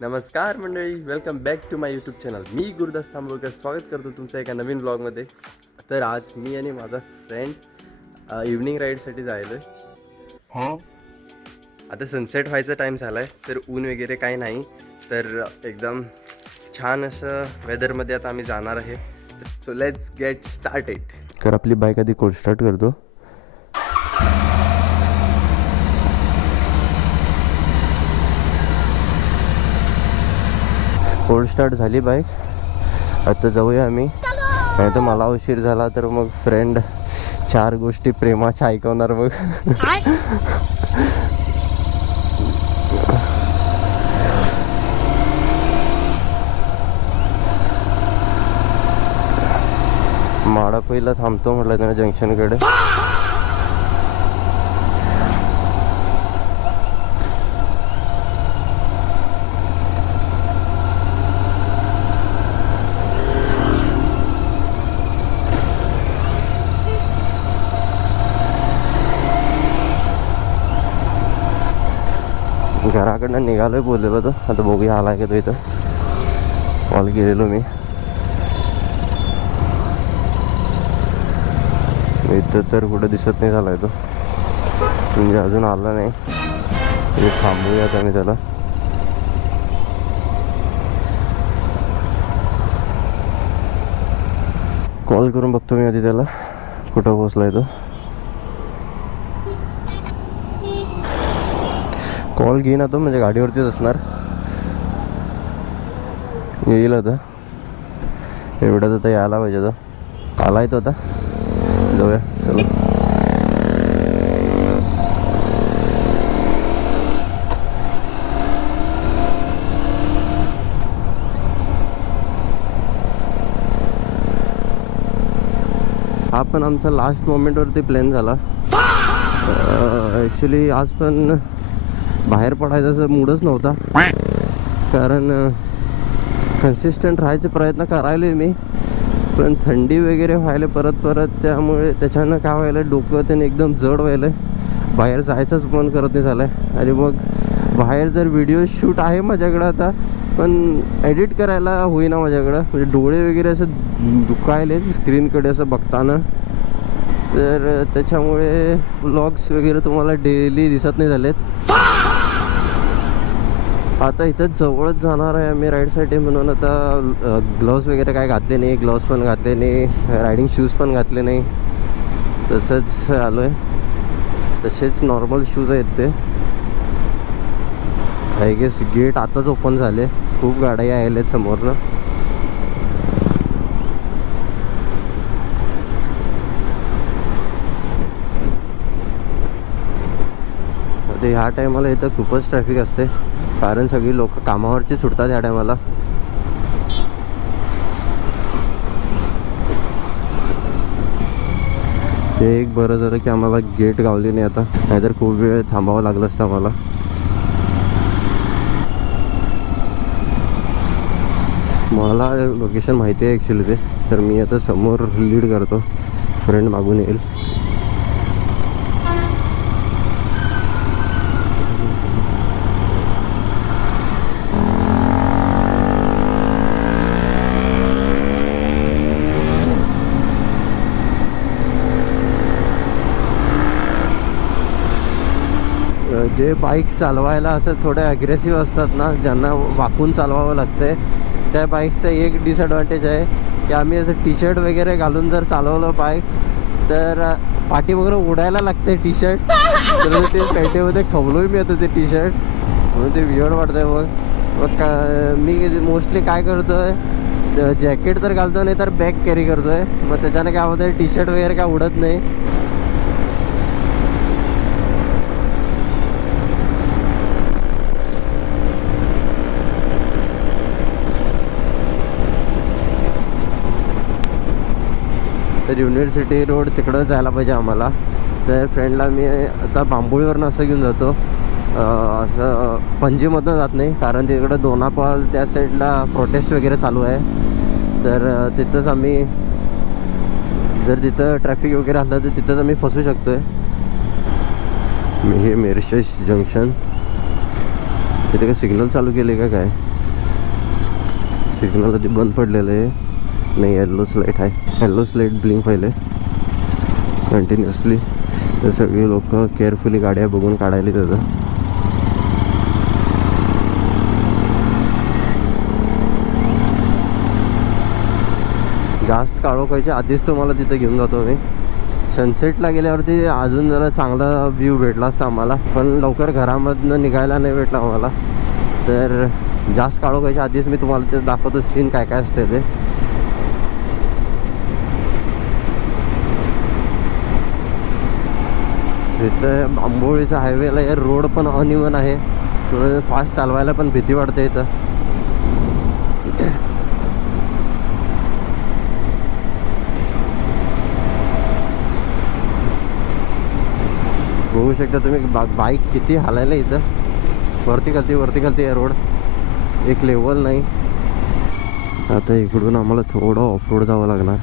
नमस्कार मंडळी, welcome back to my YouTube channel. मी गुरुदास तांबोळकर स्वागत करतो तुमचं एका नवीन ब्लॉगमध्ये. तर आज मी आणि माझा फ्रेंड इव्हनिंग राईडसाठी जायलो आहे. आता सनसेट व्हायचा टाईम झाला आहे, तर ऊन वगैरे काही नाही, तर एकदम छान असं वेदरमध्ये आता आम्ही जाणार आहे. So let's get started. तर आपली बाईक आधी कोल्ड स्टार्ट करतो. कोल्ड स्टार्ट झाली बाईक. आता जाऊया आम्ही, नाही तर मला उशीर झाला तर मग फ्रेंड 4 गोष्टी प्रेमाच्या ऐकवणार बघ. माडापईला थांबतो म्हटलं त्यानं जंक्शनकडे. घराकडनं निघालोय बोललेलो तो. आता बघूया आलाय का तो. इथं कॉल केलेलो मी. इथं तर कुठं दिसत नाही झालाय तो, म्हणजे अजून आला नाही. थांबूया आता मी त्याला. कॉल करून बघतो मी आधी त्याला कुठं पोहोचलाय तो. कॉल घेईन तो, म्हणजे गाडीवरतीच असणार. येईल आता, एवढ्यात आता यायला पाहिजे. तो आलाय तो. आता जाऊया चलो. हा पण आमचा लास्ट मोमेंटवरती प्लॅन झाला. ॲक्च्युली आज पण बाहेर पडायचा असं मूडच नव्हता, कारण कन्सिस्टंट राहायचे प्रयत्न करायले मी, पण थंडी वगैरे व्हायला परत त्यामुळे त्याच्यानं काय व्हायला, डोकं त्याने एकदम जड व्हायलं. बाहेर जायचंच मन करत नाही झालं आहे. आणि मग बाहेर जर व्हिडिओ शूट आहे माझ्याकडं आता, पण एडिट करायला होईना माझ्याकडं, म्हणजे डोळे वगैरे असं दुखायले स्क्रीनकडे असं बघताना. तर त्याच्यामुळे व्लॉग्स वगैरे तुम्हाला डेली दिसत नाही झालेत. आता इथं जवळच जाणार आहे आम्ही राईडसाठी, म्हणून आता ग्लोव्स वगैरे काय घातले नाही. ग्लोव्स पण घातले नाही, रायडिंग शूज पण घातले नाही. तसंच आलो आहे, तसेच नॉर्मल शूज आहेत ते. आय गेस गेट आताच ओपन झाले. खूप गाड्या यायला आहेत समोरनं. आता ह्या टायमाला इथं खूपच ट्रॅफिक असते, कारण सगळी लोक कामावरची सुटतात ह्या टायमाला. ते एक बरं झालं की आम्हाला गेट गावली नाही आता, नाहीतर खूप वेळ थांबावं लागलं असतं आम्हाला. मला लोकेशन माहिती आहे ॲक्च्युली ते, तर मी आता समोर लीड करतो, फ्रेंड मागून येईल. जे बाईक्स चालवायला असं थोडे ॲग्रेसिव्ह असतात ना, ज्यांना वाकून चालवावं लागतंय, त्या बाईक्सचा एक डिसएडव्हान्टेज आहे की आम्ही असं टी शर्ट वगैरे घालून जर चालवलं बाईक, तर पाठी वगैरे उडायला लागते टी शर्ट. तर ते पॅन्टीमध्ये खवलोय मी आता ते टी शर्ट, म्हणून ते वियर्ड वाटतंय. मग मी मोस्टली काय करतो आहे, जॅकेट तर घालतो, नाही तर बॅग कॅरी करतो आहे. मग त्याच्याने काय होतं, टी शर्ट वगैरे काय उडत नाही. तर युनिव्हर्सिटी रोड तिकडं जायला पाहिजे आम्हाला. तर फ्रेंडला मी आता बांबोळीवरनं असं घेऊन जातो, असं पणजीमधनं जात नाही, कारण तिकडं दोनापाल त्या साईडला प्रोटेस्ट वगैरे चालू आहे. तर तिथंच आम्ही, जर तिथं ट्रॅफिक वगैरे असलं तर तिथंच आम्ही फसू शकतो आहे. हे मिरशेस जंक्शन, तिथे काय सिग्नल चालू केले का काय? सिग्नल आधी बंद पडलेलं आहे. नाही, येल्लोच लाईट आहे. येल्लोच लाईट ब्लिंक व्हायले कंटिन्युअसली. तर सगळी लोक केअरफुली गाड्या बघून काढायला त्याचं. जास्त काळोखायच्या आधीच तुम्हाला तिथे घेऊन जातो मी. सनसेटला गेल्यावरती अजून जरा चांगला व्ह्यू भेटला असता आम्हाला, पण लवकर घरामधनं निघायला नाही भेटला आम्हाला. तर जास्त काळोखायच्या आधीच मी तुम्हाला ते दाखवतो सीन काय काय असते ते. इथं आंबोळीचा हायवेला या रोड पण अनइवन आहे, थोडं फास्ट चालवायला पण भीती वाटते इथं. बघू शकता तुम्ही बाईक किती हालायला इथं. वरती खालती आहे रोड, एक लेवल नाही. आता इकडून आम्हाला थोडं ऑफ रोड जावं लागणार.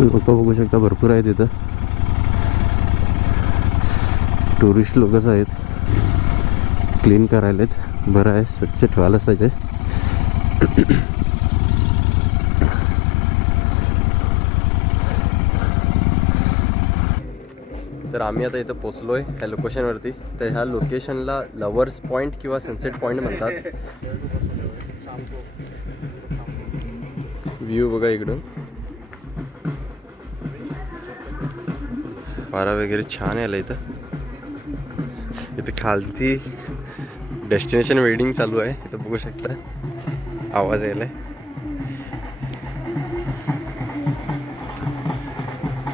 लोक बघू शकता भरपूर आहेत इथं. टुरिस्ट लोकच आहेत, क्लीन करायलेत. बरं आहे, स्वच्छ ठेवायलाच पाहिजे. तर आम्ही आता इथं पोचलो आहे ह्या लोकेशनवरती. तर ह्या लोकेशनला लवर्स पॉईंट किंवा सनसेट पॉईंट म्हणतात. व्ह्यू बघा इकडून, वारा वगैरे छान यायला इथं. इथं खालती डेस्टिनेशन वेडिंग चालू आहे, इथं बघू शकता आवाज यायलाय.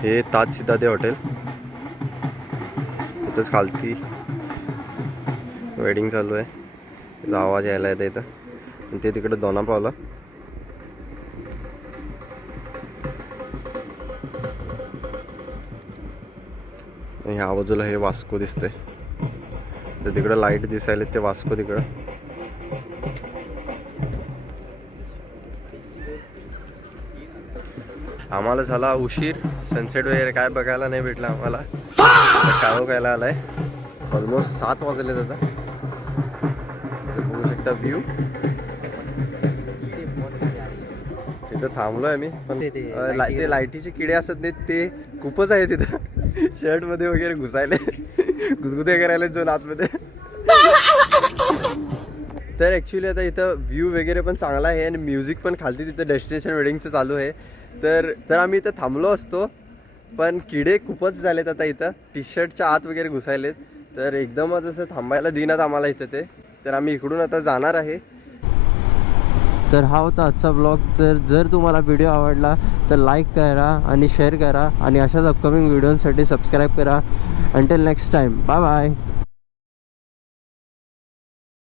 हे ताज सीतादे हॉटेल, इथंच खालती वेडिंग चालू आहे. त्याचा आवाज यायला येतं इथं. आणि ते तिकडे दोना पावला. ह्या बाजूला हे वास्को दिसते, तर तिकडं लाईट दिसायला ते वास्को तिकडं. आम्हाला झाला उशीर, सनसेट वगैरे काय बघायला नाही भेटला आम्हाला. काळोखायला आलाय. ऑलमोस्ट 7 वाजलेत आता. बघू शकता व्ह्यू. इथं थांबलोय आम्ही, पण ते लाईटीचे किडे असत नाहीत ते खूपच आहे तिथं. शर्ट मध्ये वगैरे घुसायले, घुसघुते करायला जो आतमध्ये. तर ॲक्च्युली आता इथं व्ह्यू वगैरे पण चांगला आहे आणि म्युझिक पण खालती तिथं डेस्टिनेशन वेडिंगचं चालू आहे. तर आम्ही इथं थांबलो असतो, पण किडे खूपच झालेत आता इथं. टी शर्टच्या आत वगैरे घुसायलेत, तर एकदमच असं थांबायला देण्यात आम्हाला इथं ते. तर आम्ही इकडून आता जाणार आहे. तर हा होता आजचा ब्लॉग. तर जर तुम्हाला व्हिडिओ आवडला तर लाईक करा आणि शेअर करा आणि अशाच अपकमिंग व्हिडिओसाठी सबस्क्राईब करा. Until next time, bye bye.